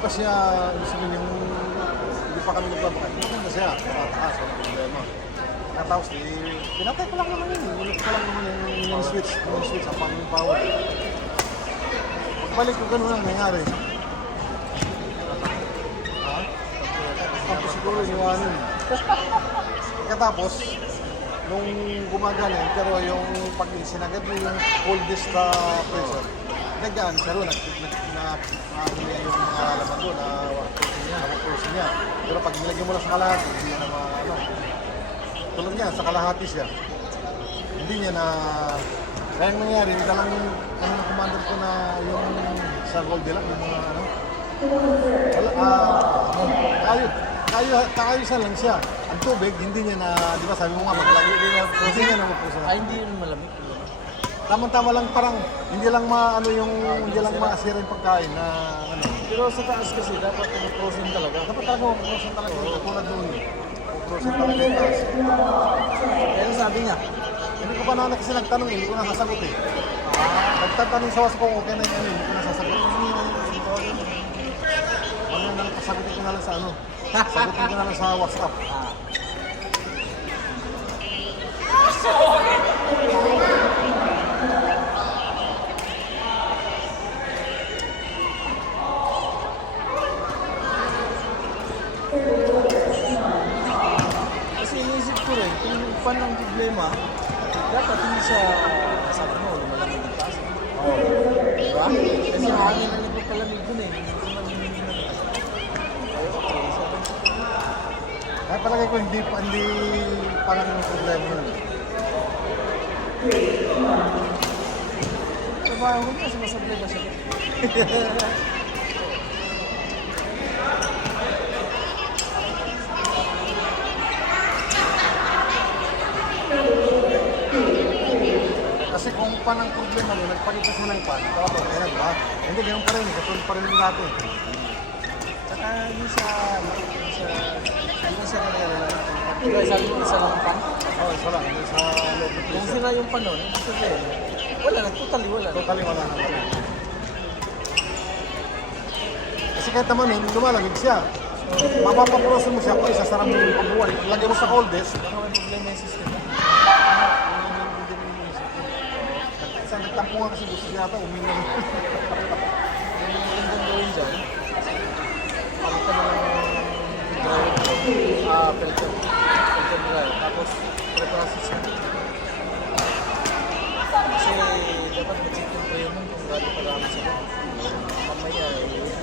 pa siya, ibig sabihin yung hindi pa kami nagbabakay. Maganda siya, matataas, walang problema. Tapos, pinatay ko lang naman yun. Ulit ko lang naman yung switch ang panging power. Pagbalik ko, ganun lang nangyari. Ha? Tapos siguro iniwanan. Pagkatapos, nung gumagaling, pero yung pag sinagad mo yung coldest na pressure, nagaan siya ron, niya yung mga laman doon, na niya. Pero pag nilagyan mo lang sa kalahati, hindi niya na tulad niya, sa kalahati siya. Hindi niya na... Kaya ang nangyari, dalang yung commander ko na yung sa Goldie lang, yung mga ano. Kaayusan lang siya. Ang tubig, hindi niya na, di ba sabi mo nga, maglagi, hindi niya na magpuso na. Ay, hindi yun malamig. Tama-tama lang parang, hindi lang maano yung, hindi lang maasira yung pagkain na ano. Pero sa taas kasi, dapat mag-frozen talaga. Dapat talaga mag-frozen talaga yung tulad doon. Mag-frozen talaga yung taas. Kaya sabi niya, Hindi ko pa na kasi nagtanong, hindi ko na sasagot eh. Nagtatanong sa wasak ko, okay na yung ano, hindi ko na sasagot. Ano na lang, sagutin ko na lang sa ano. Sagutin ko na lang sa WhatsApp. kasi iniisip ko rin, kung pan ang problema, dapat hindi siya, sabi mo, lumalamig yung taas. Diba? Kasi hangin na nagpapalamig dun eh. Kaya palagay ko hindi parang problema nun. Trabaho ko niya, sumasablay ba siya? Kasi kung pan ang problema nun, nagpalitan siya ng pan, dapat okay na, diba? Hindi, ganun pa rin, katulad pa rin yung dati. Tsaka yung sa kanila. Diba, sabi mo isa lang ang pan? Oo, isa lang, hindi sa loob ng Kung freezer. sira yung pan nun, ibig sabihin, wala na, totally wala na. Totally wala naman. Kasi kahit naman yun, lumalamig siya. Mapapapurosin mo siya kung isasara mo yung pagbuwan. Lagay mo sa coldest. Baka may problema yung system. Isang nagtampo nga kasi gusto niya ata uminom. Yung magandang gawin dyan, palitan na lang yung filter dryer, tapos pre-process na. Kasi dapat mag-check yung prayer nun kung gano'n karami sila. Mamaya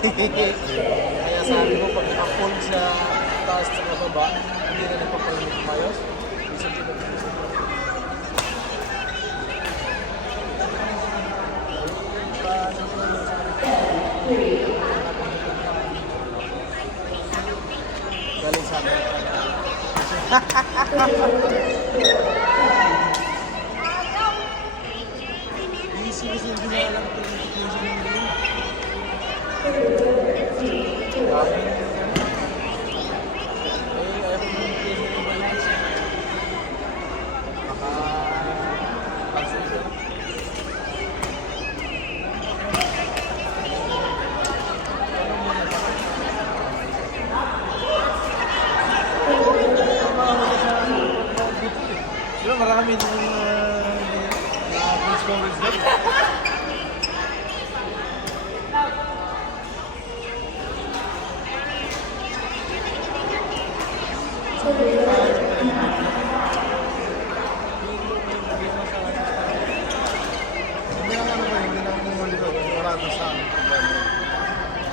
kaya sabi ko, pag naka-fold sa taas at sa baba, hindi na nagpapalamig mayos. Isang tibag na isa. Galing sa amin. Easy kasi hindi na alam kung notification yung nila. Grabe na yun. Ayaw ko notification yung balance. Cancel siya. Diba marami nung press conference doon? Hindi lang ano ba, hindi lang mumuli ko. Wala doon sa aming problema.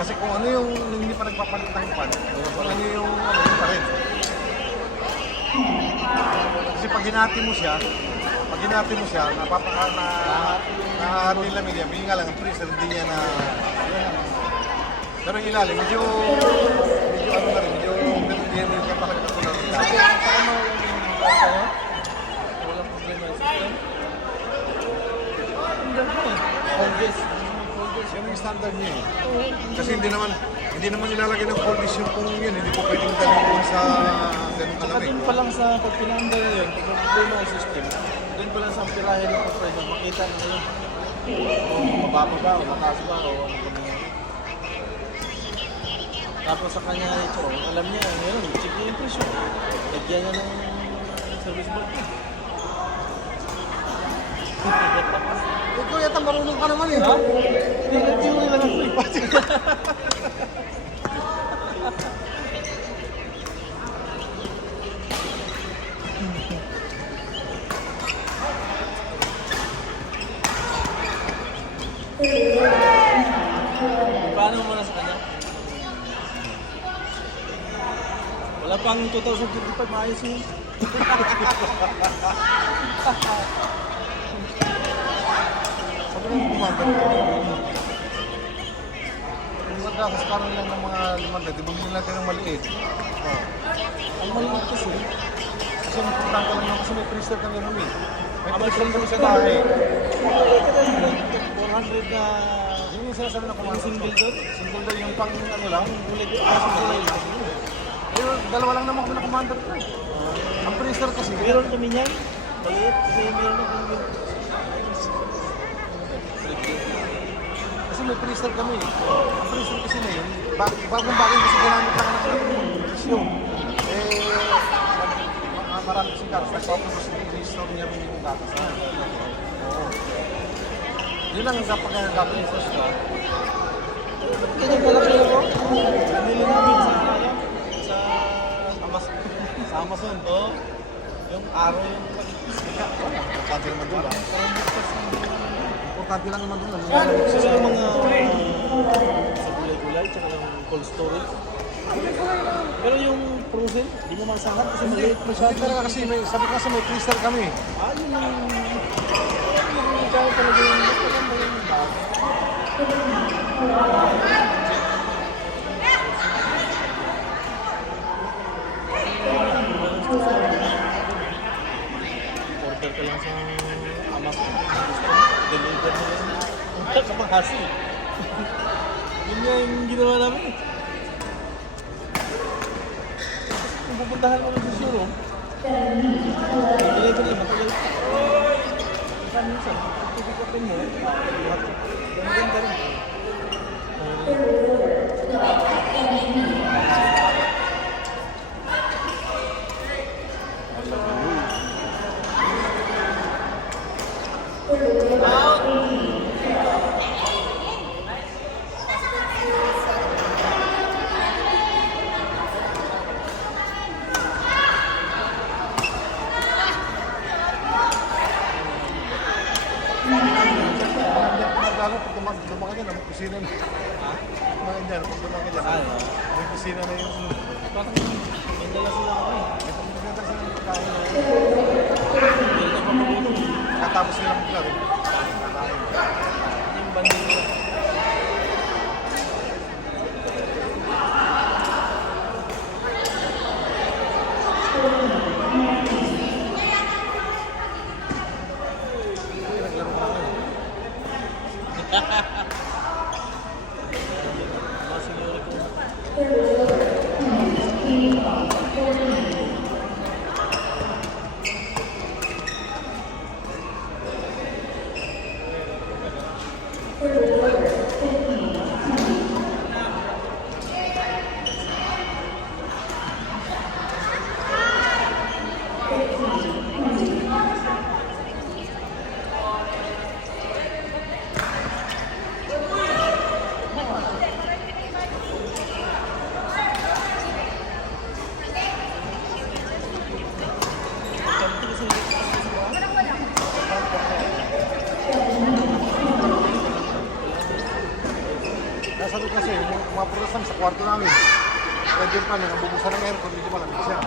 Kasi kung ano yung hindi pa nagpapalit ng pan, kung ano yung ano yun pa rin. Kasi pag hinati mo siya, nahahati yung lamig yan. Bigyan nga lang ang freezer, hindi niya na... Pero yung ilalim, medyo ano na rin, medyo hindi ka talaga tulad ng dati. Tama yung kayo? Walang problema yung system? Ang ganda eh. Congress. Yan yung standard niya eh. Kasi hindi naman nilalagay ng condition kung yun, hindi po pwedeng dalhin sa ganun Tsaka kalamig. dun pa lang sa pag pinandar yun, kung problema yung system, dun pa lang sa pirahe ng compressor, makita na yun. Kung mababa ba, o mataas ba, o ano ba Tapos sa kanya ito, alam niya, meron, check niya yung presyo. Lagyan niya ng service board. Ikaw yata marunong ka naman eh. Ha? Nag-theory lang ako eh. Paano mo na sa kanya? Wala pang 2025, maayos yun. Sabi ng commander ko, yung magkakaskaroon lang ng mga limanda, di bumili natin ng maliit. Oh. Ang maliit kasi. Kasi importante lang naman kasi may freezer kami bumi. May freezer kami sa bahay. 400 na Yun yung sinasabi ng commander. single doon. Single door yung pang ano lang. Kulay lang. Ayun, dalawa lang naman kami ng commander ko eh. Ang freezer kasi. Meron kami niyan. Maliit. Kasi meron na kami. Kasi may freezer kami eh. Ang freezer kasi na yun, bagong-bagong kasi ginamit lang ng presyo. Marami kasi gatas. Tapos i-store niya rin yung gatas na. Oo. Yun lang ang dapat yung first ka. Kanya pala kayo ko. Bumili namin sa Ayan. Sa Amazon. Oo. Yung araw yung Importante naman doon lang. Importante lang naman doon. Kasi yung mga sa gulay-gulay tsaka yung cold storage. Pero yung frozen, di mo masahan kasi maliit masyado. Hindi talaga kasi sabi ko kasi may freezer kami. Ah, yun ang... Ikaw talaga yung gusto lang ba yung bag? Order ka lang sa Amazon. Deliver mo lang. Ang kapanghasil. Yun nga yung ginawa namin eh. Kung pupuntahan mo lang sa showroom, delivery, matagal pa. Saan minsan, pagpipikapin mo, ganda rin. Lalo pag dumaki dyan, may kusina na. Mga Indian, pag dumaki dyan, may kusina na yung... Bakit may dala sila ako eh. May pagkakita sila ng pagkain. Hindi na papagulong. Katapos nila maglaro. Kakain. Yung banding nila. Naglaro ka na. Mga senyor ko. Sabi kasi, yung mga prutas lang sa kwarto namin. Pwede pa nung nabubusan ng aircon, medyo malamig siya.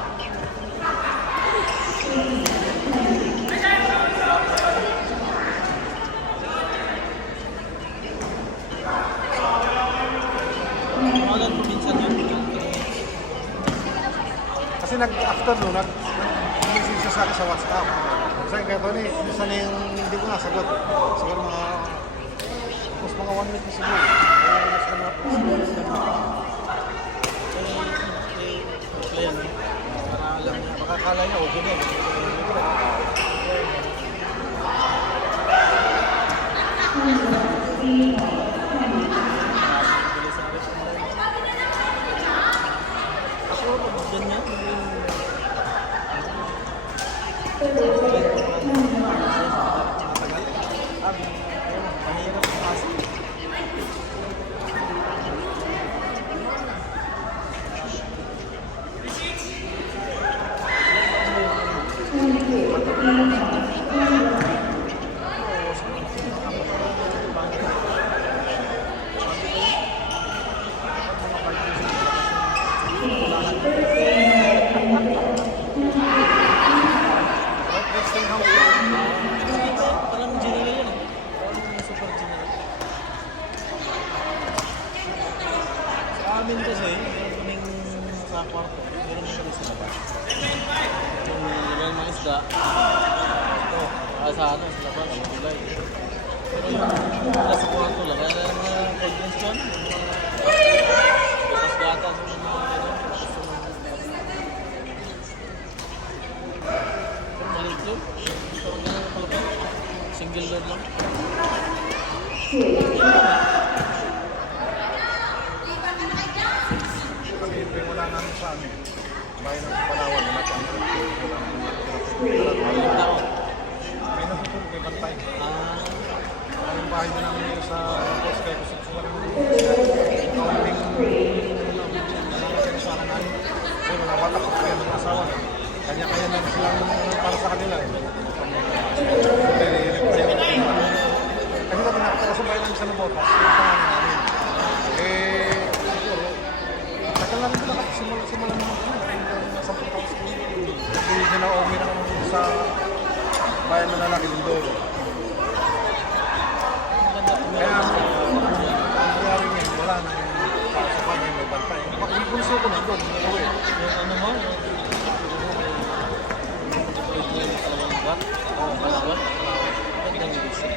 Tawagan ko minsan yun. Kasi after nun, nag-message siya sa akin sa WhatsApp. Sabi kaya Tony, minsan na yung hindi ko nasagot. Siguro mga 1 week na siguro. Kaya mas na Plan. Para alam niya. Makakala niya, okay na. amin kasi, kaming sa kwarto, meron kami sa labas. Yung meron mga isda, ito, sa ano, sa labas, sa gulay. Pero yung wala sa kwarto lang, kaya lang mga cold drinks yun, tapos gatas, yung mga gano'n, tapos yung maliit yun. Ito, gano'n pala ba? Single door lang. Kasi ito yung wala namin sa amin. Bayan ng Palawan, wala pa ang Maliit tao. may natutulog kay Bantay. Ang bahay na namin ngayon sa Post kay Kusip sa walang kaunting sa namin. Kasi mga bata ko kaya ng asawa. Kanya-kaya lang sila para sa kanila. Kasi kami nakakasabay lang sa Nabotas. Yung pangalan namin. Siguro, tagal na rin ko lang simulan naman kami. Sa pagkawas ko. Hindi sila okay na naman sa bayan na lalaki ng Doro. Kaya, ang nangyari ngayon, wala na yung para sa kanya yung nagbantay. Yung puso ko na doon, uwi. Yung ano mo, yung kalawang buwan. Oo, kalawang. Ganda ng business.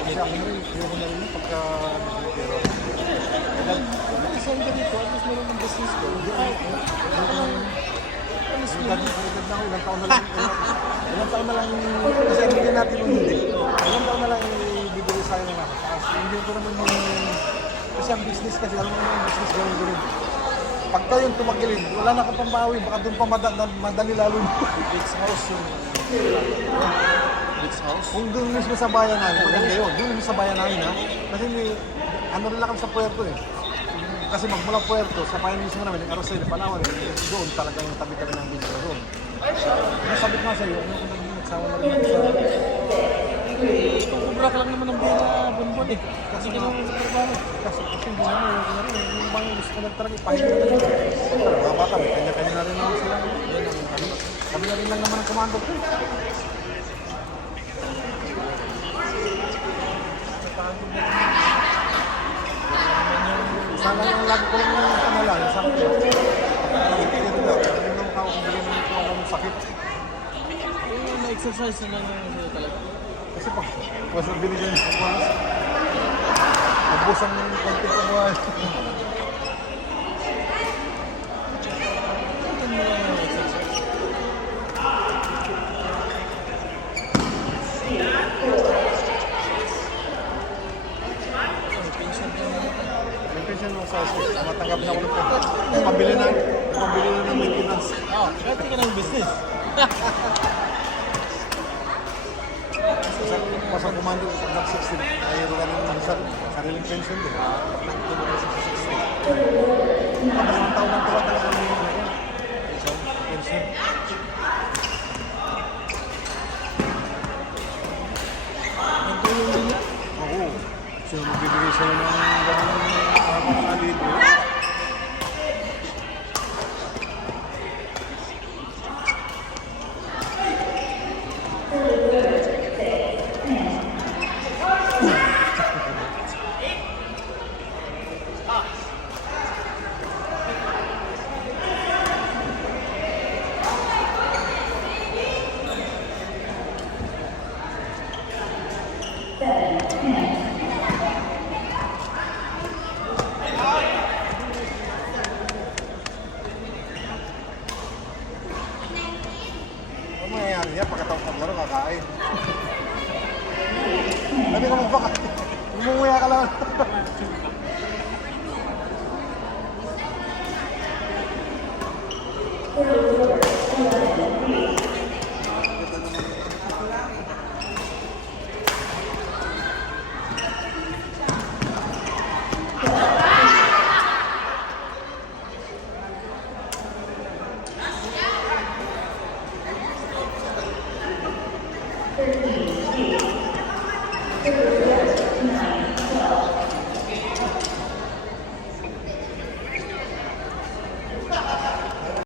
Kasi ako na rin, ayoko na rin pagka nag-retiro. Kasi ang ganito, at least meron ng business ko. Edad na ako, ilang taon na lang. Ilang taon na lang, kasi hindi natin yung hindi. Ilang taon na lang ibibigay sa'yo ng nasa taas. Hindi ko naman yung, kasi ang business kasi, alam mo yung business gawin ko rin. Pagka yung tumagilin, wala na akong pambawi, baka doon pa madali lalo yung Beach house yung... Beach house? kung doon mismo sa bayan namin, maganda yun. Doon mismo sa bayan namin ha. Kasi may, ano rin lang kami sa puerto eh. Kasi magmula puerto, sa bayan mismo namin, yung Araceli, Palawan, doon talagang tabi kami ng beach na doon. Yung sabi ko nga sa'yo, ano kung nagsawa na rin ako sa... Kubra ka lang naman ng buwan bonbon eh. Kasi gano'n sa trabaho. Kasi hindi naman, yung bang gusto ko lang talaga ipahinga na rin. Mga bata, may kanya-kanya na rin naman sila. Yan ang ano. Kami na rin lang naman ang komando ko. Sana lang lagi ko lang yung pangalan. Sabi ko, pero daw, hindi naman ako kung bigyan naman ko akong sakit. Yung na-exercise na lang sila talaga. Kasi pag binigyan ng pagwas, magbusan ng konti pagwas. Ano mo lang yung exercise? May pension din naman. Yung pension mo sa matanggap na ako ng pagwas. Pambili na ng maintenance. Oo, kahit ka ng business. Sa komando, pag nag-16, ay wala naman sariling pension din. Pag nagtulog na sa 16. Pag isang taon lang talaga ng pension. Nagtulong din yan. Oo. Sino magbibigay sa'yo ng ganun na libre? Ano mangyayari niya pagkatapos maglaro, kakain? Sabi ko magpakain. Umuya ka lang.